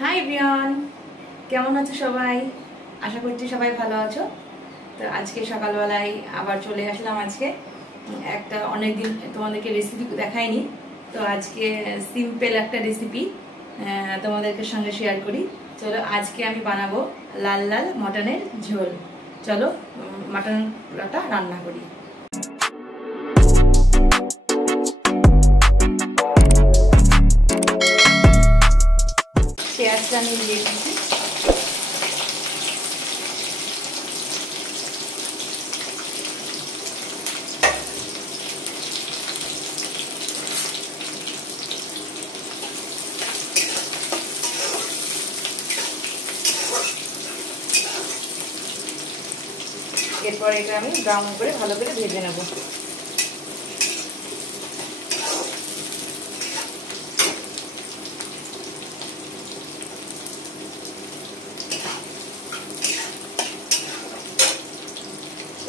Hi everyone, কেমন আছো সবাই? আশা করছি সবাই ভালো আছো। তো আজকে সকালবেলায় আবার চলে আসলাম। আজকে একটা অনেকদিন তোমাদেরকে রেসিপি দেখাইনি, তো আজকে সিম্পল একটা রেসিপি তোমাদেরকে সঙ্গে শেয়ার করি। চলো, আজকে আমি বানাবো লাল লাল মটনের ঝোল। চলো মাটনটা রান্না করি। পেঁয়াজটা আমি দিয়ে দিচ্ছি। এরপর এটা আমি ব্রাউন করে ভালো করে ভেজে নেব।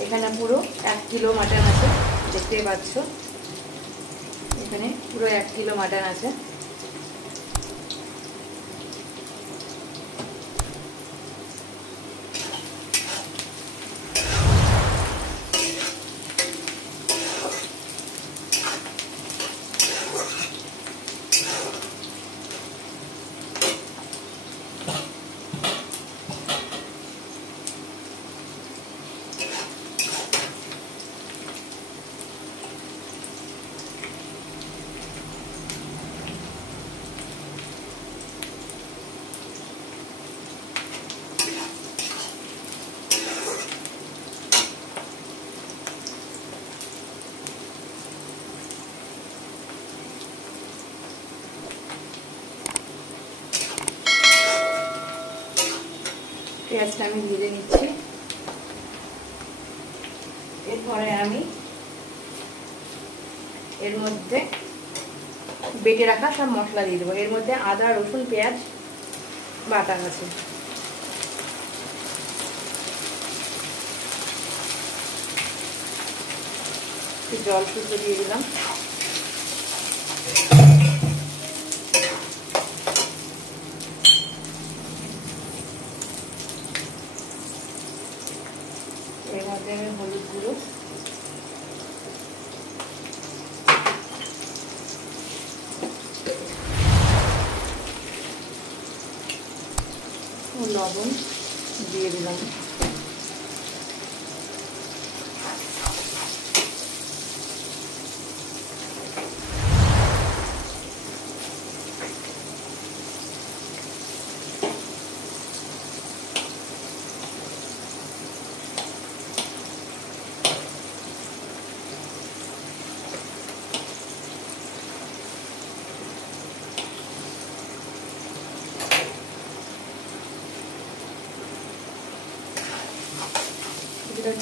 এখানে পুরো 1 কিলো মাটন আছে, দেখতেই পাচ্ছ। এখানে পুরো 1 কিলো মাটন আছে। পেঁয়াজটা আমি ভেজে নিচ্ছি। এরপরে আমি এর মধ্যে বেটে রাখা সব মশলা দিয়ে দেবো। এর মধ্যে আদা, রসুন, পেঁয়াজ বাটা আছে। জল শুদ্ধ দিয়ে দিলাম। এর মধ্যে আমি হলুদ গুঁড়ো, লবণ দিয়ে দিলাম।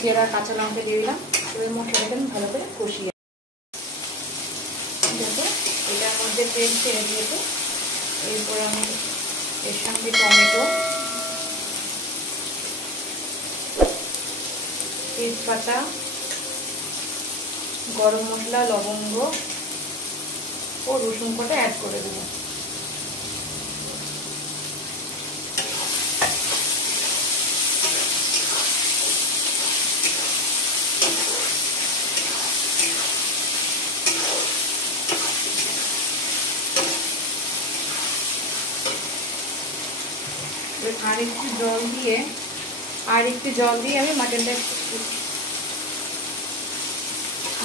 চেরা কাঁচা লঙ্কা দিয়ে দিলাম। এবার মশলাটাকে আমি ভালো করে কষিয়ে দেখো এটার মধ্যে তেল ছেড়ে দিয়েছে। এরপর আমি এর সঙ্গে টমেটো, তেজপাতা, গরম মশলা, লবঙ্গ ও রসুন কটা অ্যাড করে দেবো। আর একটু জল দিয়ে আমি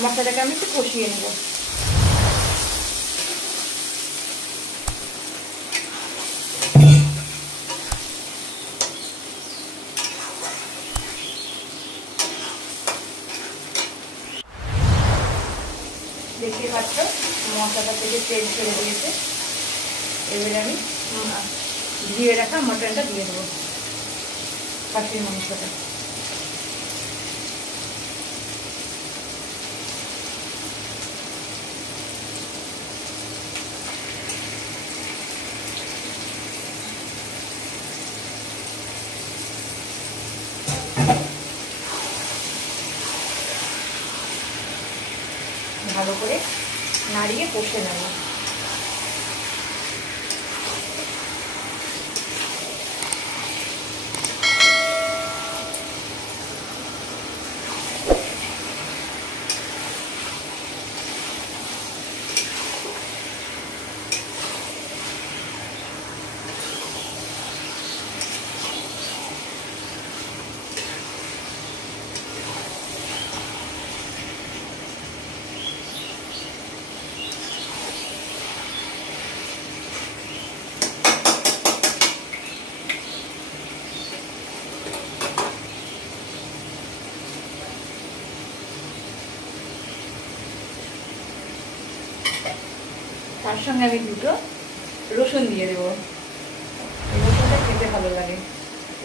মশলাটাকে আমি একটু কষিয়ে নেব। দেখতে পাচ্ছ মশলাটা থেকে তেল ছেড়ে দিয়েছে। এবারে আমি ধুয়ে রাখা মটনটা দিয়ে দেবো, খাসির মাংসটা। ভালো করে নাড়িয়ে কষে নেব। তার সঙ্গে আমি দুটো রসুন দিয়ে দেবো, রসুনটা খেতে ভালো লাগে।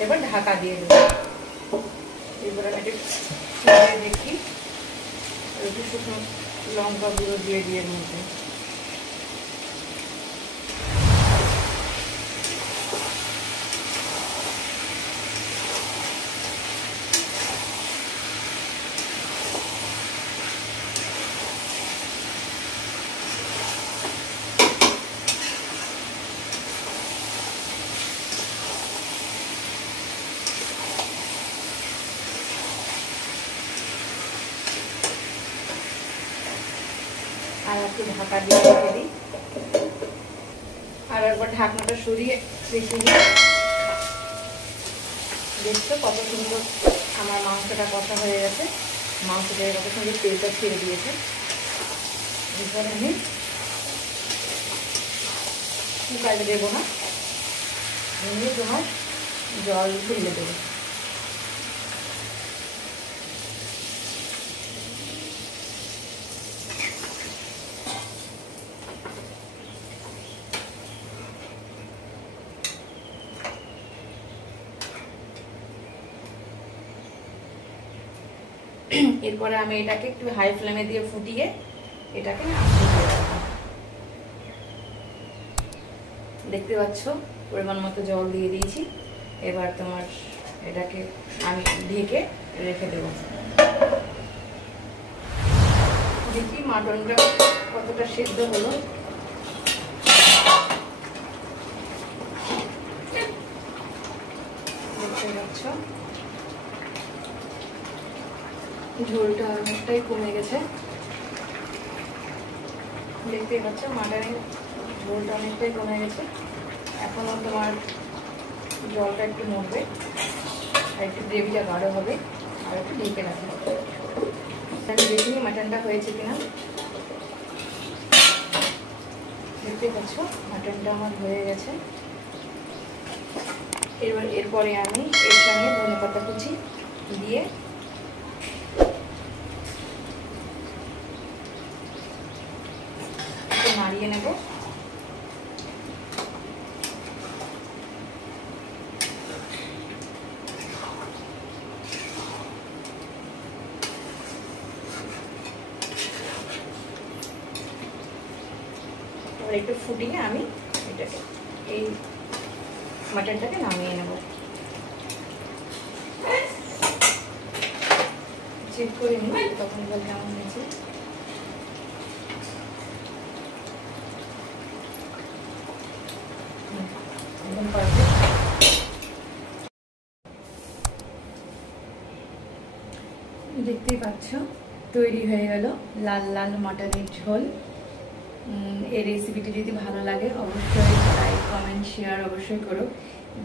এবার ঢাকা দিয়ে দেবো। এবার আমি একটু দেখি, একটু শুকনো লঙ্কা গুঁড়ো দিয়ে দিয়ে মধ্যে আর একটু ঢাকা দিয়ে রেখে দিই। আর একবার ঢাকনাটা সরিয়ে রেখে দিই। দেখছো কত সুন্দর আমার মাংসটা কষা হয়ে গেছে, মাংসটা কত সুন্দর তেলটা ছেড়ে দিয়েছে। এরপর আমি কুকারে দেবো না, এমনি তোমার জল ঢেলে দেবো। এরপরে আমি এটাকে একটু হাই ফ্লেমে দিয়ে ফুটিয়ে এটাকে দেখতে পাচ্ছ পরিমাণ মতো জল দিয়ে দিয়েছি। এবার তোমার এটাকে আমি ঢেকে রেখে দেব। দেখি মাটনটা কতটা সেদ্ধ হলো। দেখতে পাচ্ছ ঝোলটা অনেকটাই কমে গেছে। দেখতেই পাচ্ছ মাটনের ঝোলটা অনেকটাই কমে গেছে। এখনও তোমার জলটা একটু মরবে, আর একটু গ্রেভিটা গাঢ় হবে, আর একটু ঢেকে রাখতে হবে। আমি দেখিনি মাটনটা হয়েছে কিনা। দেখতে পাচ্ছ মাটনটা আমার হয়ে গেছে। এরপরে আমি এর সঙ্গে ধনেপাতা কুচি দিয়ে নাড়িয়ে নেব। এবার একটু ফুটিয়ে আমি এটাকে এই মাটনটাকে নামিয়ে নেব। চেক করে নিই তখন বল কেমন হয়েছে। দেখতেই পাচ্ছ তৈরি হয়ে গেল লাল লাল মাটনের ঝোল। এই রেসিপিটি যদি ভালো লাগে অবশ্যই লাইক কমেন্ট শেয়ার অবশ্যই করো।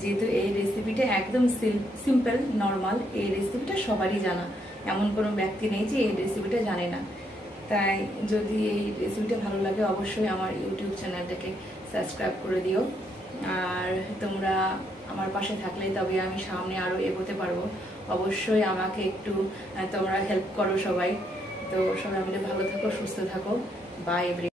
যেহেতু এই রেসিপিটা একদম সিম্পল নর্মাল, এই রেসিপিটা সবারই জানা, এমন কোনো ব্যক্তি নেই যে এই রেসিপিটা জানে না। তাই যদি এই রেসিপিটা ভালো লাগে অবশ্যই আমার ইউটিউব চ্যানেলটাকে সাবস্ক্রাইব করে দিও। আর তোমরা আমার পাশে থাকলে তবে আমি সামনে আরও এগোতে পারবো। অবশ্যই আমাকে একটু তোমরা হেল্প করো সবাই। তো সবাই মিলে ভালো থাকো, সুস্থ থাকো। Bye every.